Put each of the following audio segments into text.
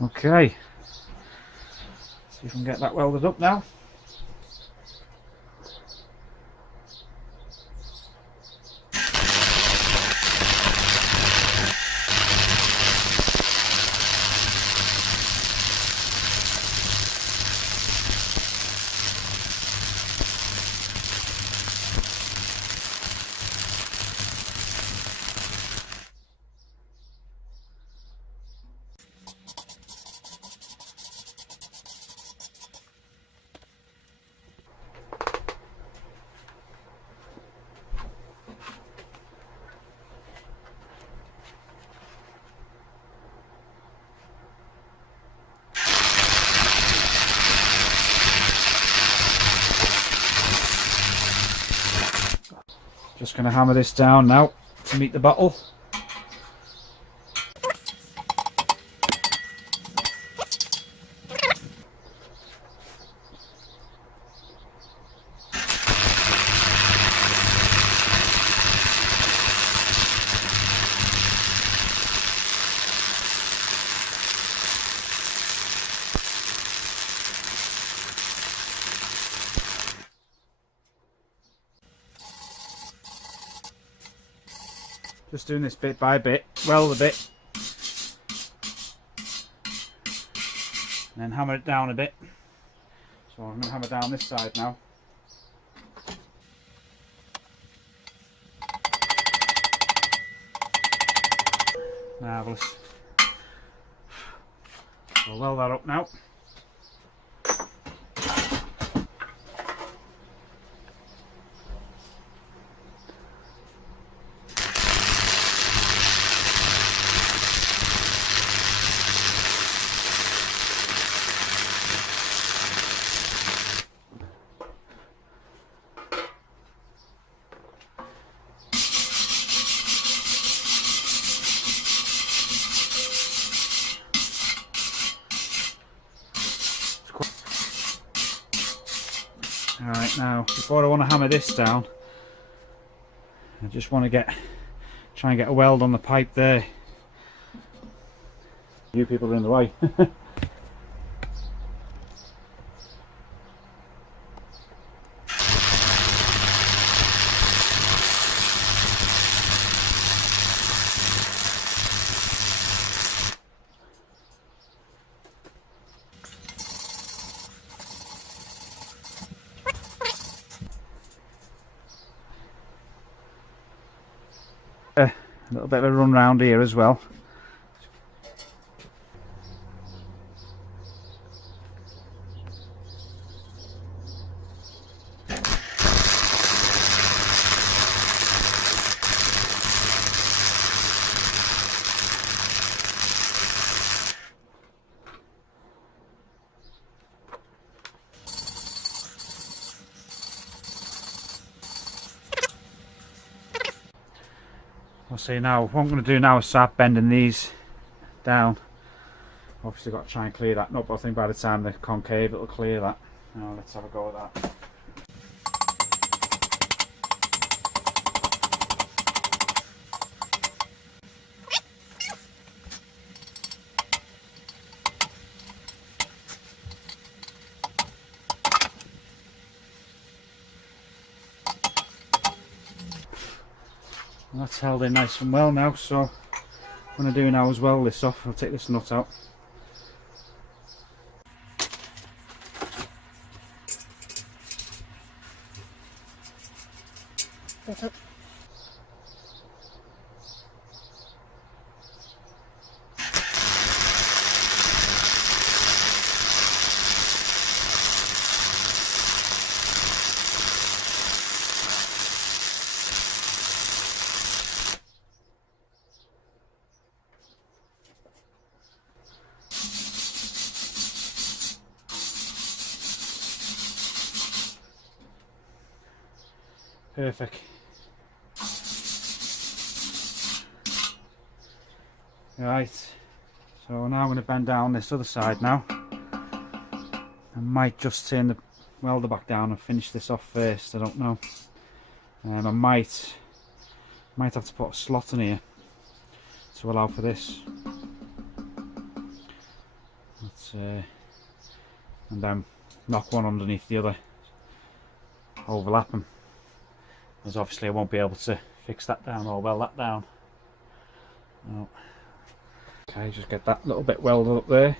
Okay, see if we can get that welded up now. Just going to hammer this down now to meet the bottle. Just doing this bit by bit, weld a bit, and then hammer it down a bit. So I'm going to hammer down this side now. Marvellous. So I'll weld that up now. Alright, now before I want to hammer this down, I just want to try and get a weld on the pipe there. You people are in the way. A little bit of a run round here as well. I'll see now, what I'm going to do now is start bending these down. Obviously got to try and clear that nut, but I think by the time they're concave it'll clear that. Now let's have a go at that. That's held in nice and well now, so what I'm going to do now is weld this off. I'll take this nut out. Perfect. Right, so now I'm going to bend down this other side now. I might just turn the welder back down and finish this off first, I don't know. I might have to put a slot in here to allow for this. and then knock one underneath the other, overlap them, as obviously I won't be able to fix that down or weld that down. No. Okay, just get that little bit welded up there.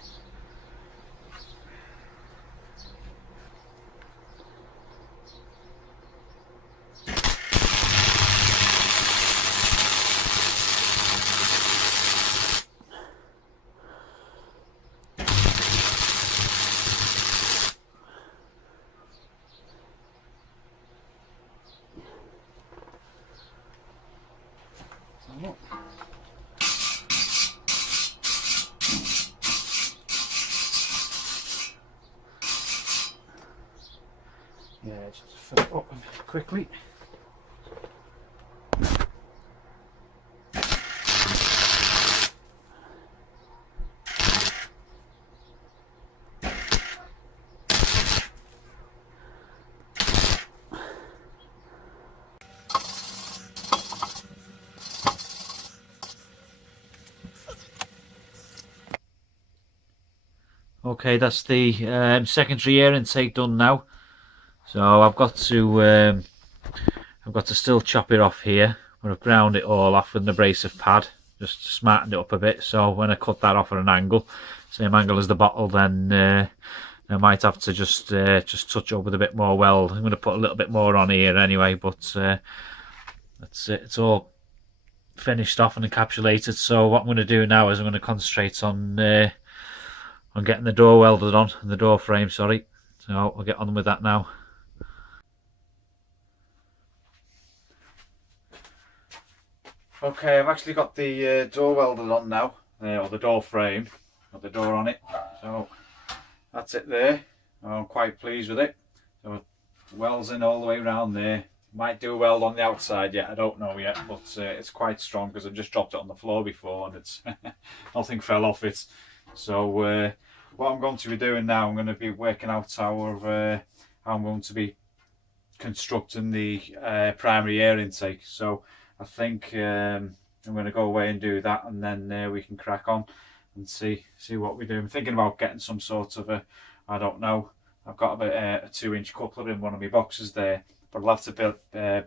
Yeah, just fill it up quickly. Okay, that's the secondary air intake done now. So I've got to still chop it off here, but I've ground it all off with an abrasive pad, just smartened it up a bit. So when I cut that off at an angle, same angle as the bottle, then I might have to just touch up with a bit more weld. I'm going to put a little bit more on here anyway, but that's it. It's all finished off and encapsulated. So what I'm going to do now is I'm going to concentrate on getting the door welded on, the door frame, sorry. So I'll get on with that now. Okay, I've actually got the door welded on now, or the door frame, got the door on it. So that's it there. I'm quite pleased with it. So welds in all the way around there. Might do a weld on the outside yet, I don't know yet, but it's quite strong because I've just dropped it on the floor before and it's nothing fell off it. So what I'm going to be doing now, I'm going to be working out how I'm going to be constructing the primary air intake. So I think I'm going to go away and do that, and then we can crack on and see what we do. I'm thinking about getting some sort of I don't know, I've got about a 2-inch coupler in one of my boxes there, but I'll have to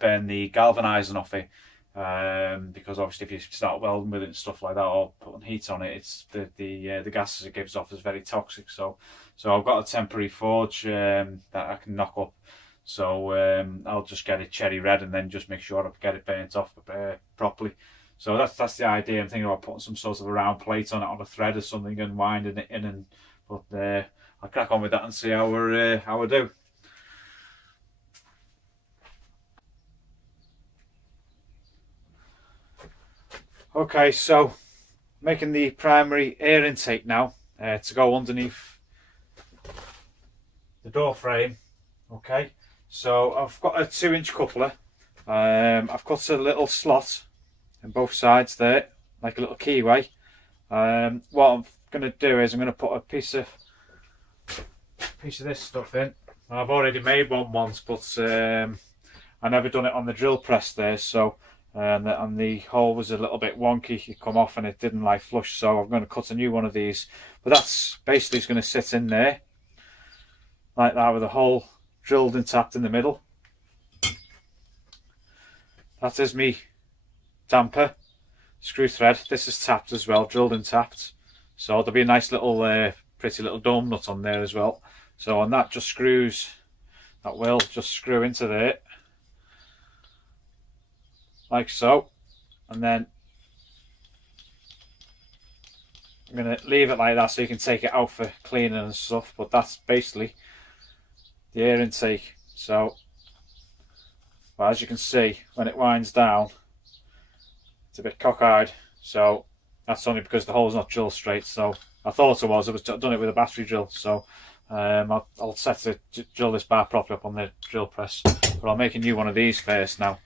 burn the galvanising off it, because obviously if you start welding with it and stuff like that, or putting heat on it, it's the gases it gives off is very toxic. So I've got a temporary forge that I can knock up. So I'll just get it cherry red and then just make sure I get it burnt off properly. So that's the idea. I'm thinking about putting some sort of a round plate on it on a thread or something and winding it in, but I'll crack on with that and see how I do. Okay, so making the primary air intake now to go underneath the door frame. Okay, so I've got a 2-inch coupler. I've cut a little slot on both sides there, like a little keyway. What I'm going to do is I'm going to put a piece of this stuff in. I've already made one once, but I never done it on the drill press there, so and the hole was a little bit wonky. It come off and it didn't like flush, so I'm going to cut a new one of these. But that's basically it's going to sit in there like that with a hole drilled and tapped in the middle. That is me damper screw thread. This is tapped as well, drilled and tapped. So there'll be a nice little pretty little dome nut on there as well. So on that just screws, that will just screw into there like so, and then I'm going to leave it like that so you can take it out for cleaning and stuff. But that's basically the air intake. So well, as you can see, when it winds down, it's a bit cockeyed. So that's only because the hole's not drilled straight. So I thought it was. I've done it with a battery drill. So I'll set to drill this bar properly up on the drill press. But I'll make a new one of these first now.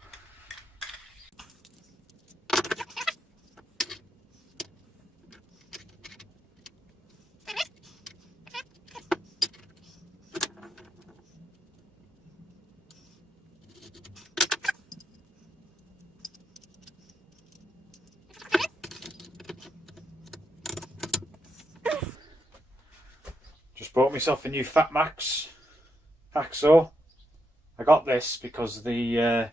bought myself a new Fat Max hacksaw. I got this because because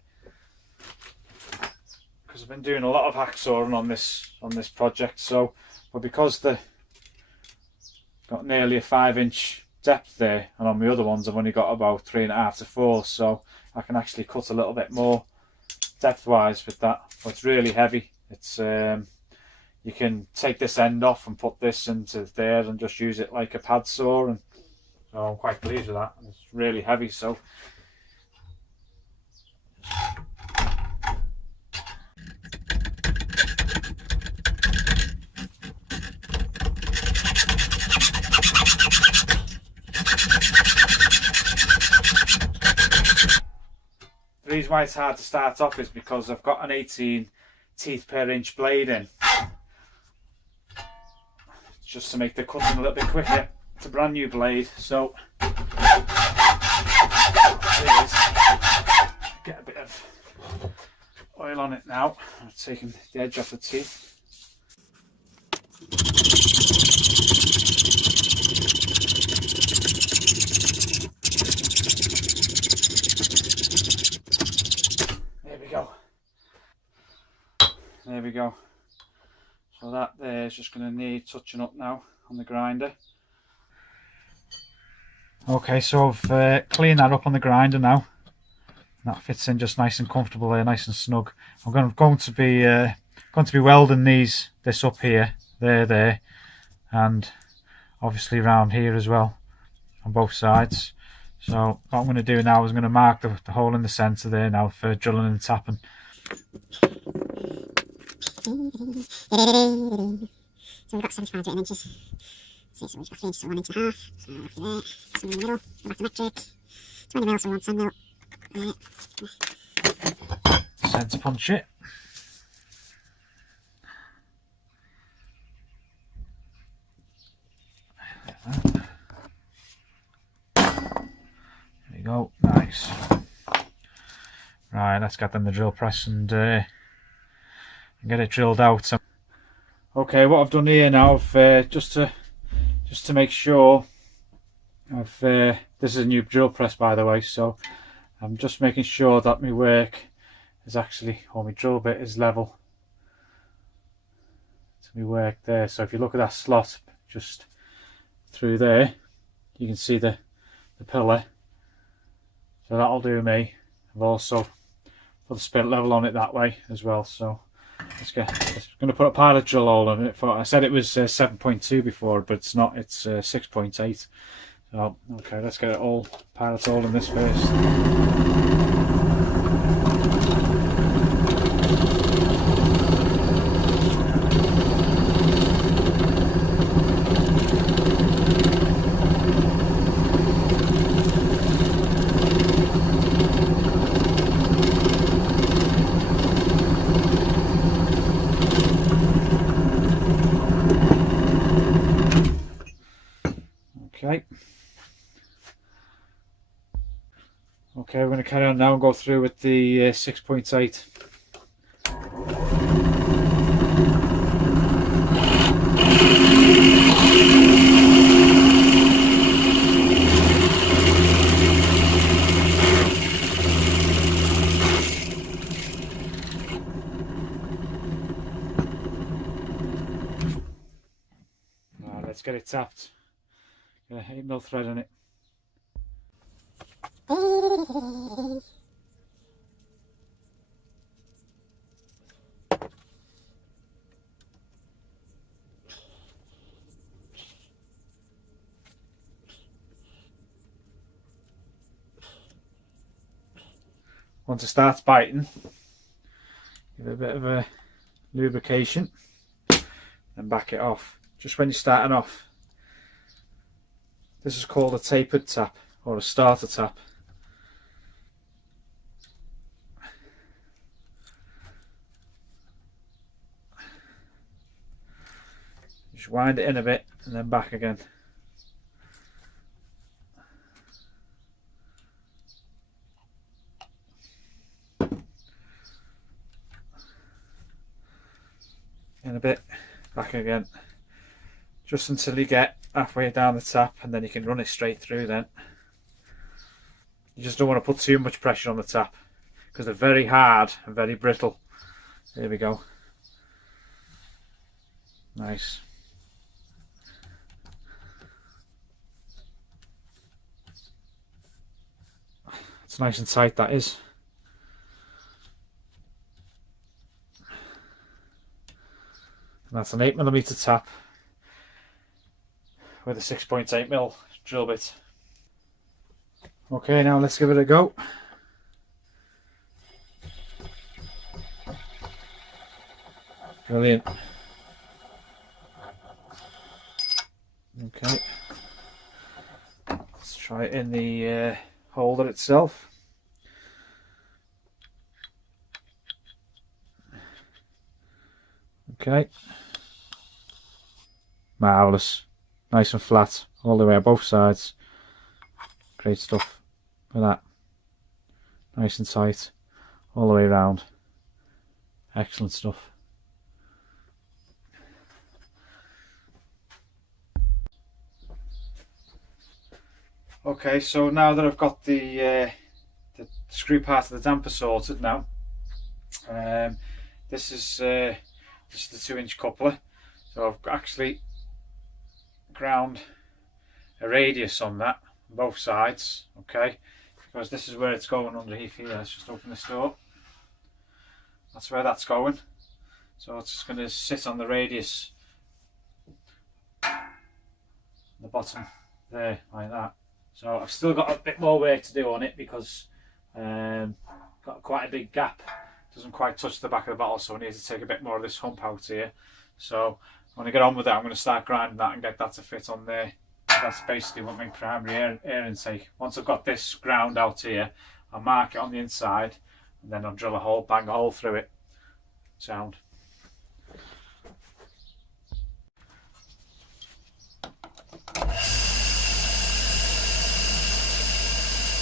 I've been doing a lot of hacksawing on this project. So, but because the got nearly a 5-inch depth there, and on my other ones I've only got about 3.5 to 4, so I can actually cut a little bit more depth wise with that. But it's really heavy. It's you can take this end off and put this into there and just use it like a pad saw, and so I'm quite pleased with that. It's really heavy, so the reason why it's hard to start off is because I've got an 18 teeth per inch blade in, just to make the cutting a little bit quicker. It's a brand new blade, so get a bit of oil on it now. I'm taking the edge off the teeth. There we go. There we go. So that there is just going to need touching up now on the grinder. Okay, so I've cleaned that up on the grinder now. That fits in just nice and comfortable there, nice and snug. I'm going to be welding this up here, there, and obviously around here as well on both sides. So what I'm going to do now is I'm going to mark the hole in the centre there now for drilling and tapping. So we've got 75 to 8 inches. So we've got 3 inches, so 1 inch and a half. So after there, some in the middle, go back to metric. 20 mil, so we want 10 mil. Centre punch it. There we go, nice. Right, let's get them the drill press and get it drilled out. Okay, what I've done here now, just to make sure, this is a new drill press by the way, so I'm just making sure that my work is actually, or my drill bit is level to my work there. So if you look at that slot just through there, you can see the pillar. So that'll do me. I've also put the spit level on it that way as well. So I'm going to put a pilot drill hole on it. I said it was 7.2 before, but it's not. It's 6.8. So okay, let's get it all pilot hole in this first. Okay, we're going to carry on now and go through with the 6.8. Now let's get it tapped. Got an 8mm thread on it. Once it starts biting, give it a bit of a lubrication and back it off. Just when you're starting off, this is called a tapered tap or a starter tap. Just wind it in a bit and then back again. In a bit, back again, just until you get halfway down the tap, and then you can run it straight through then. You just don't want to put too much pressure on the tap because they're very hard and very brittle. There we go. Nice. It's nice and tight, that is. And that's an 8mm tap with a 6.8mm drill bit. Okay, now let's give it a go. Brilliant. Okay, let's try it in the holder itself. Okay, marvellous, nice and flat all the way on both sides. Great stuff for that. Nice and tight all the way around. Excellent stuff. Okay, so now that I've got the screw part of the damper sorted now, this is the 2-inch coupler. So I've actually ground a radius on that on both sides, okay, because this is where it's going underneath here. Let's just open this door. That's where that's going. So it's just going to sit on the radius, the bottom there, like that. So I've still got a bit more work to do on it because got quite a big gap. Doesn't quite touch the back of the bottle, so I need to take a bit more of this hump out here. So when I get on with that, I'm going to start grinding that and get that to fit on there. That's basically what my primary air intake. Once I've got this ground out here, I'll mark it on the inside and then I'll drill a hole, bang a hole through it. Sound.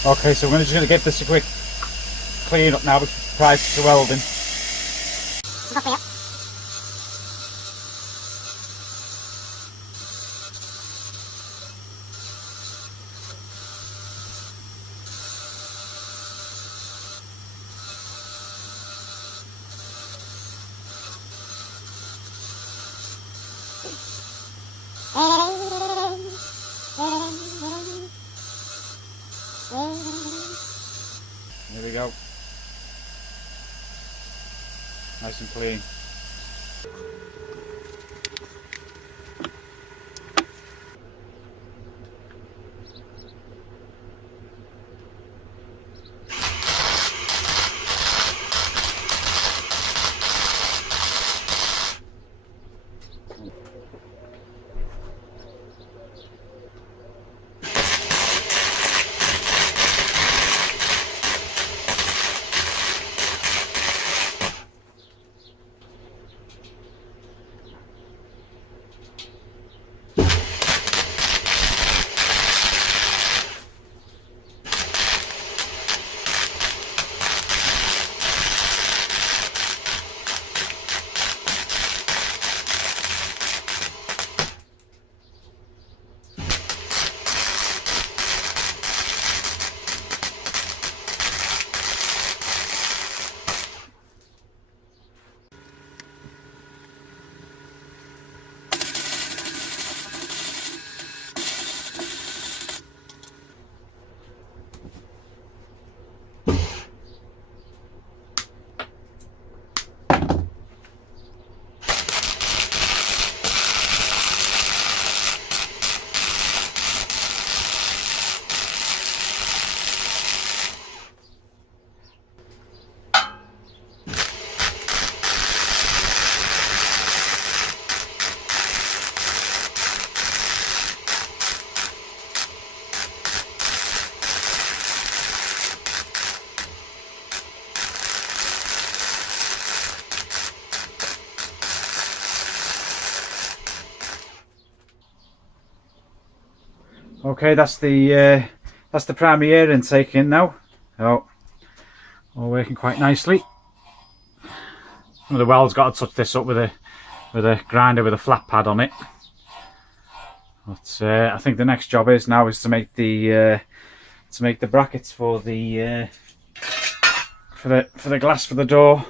Okay, so we're just going to give this a quick clean up now prior to welding. There we go. Nice and clean. Okay, that's the primary air intake in now. Oh, all working quite nicely. One of the welds got to touch this up with a grinder with a flat pad on it. But I think the next job is to make the brackets for the glass for the door.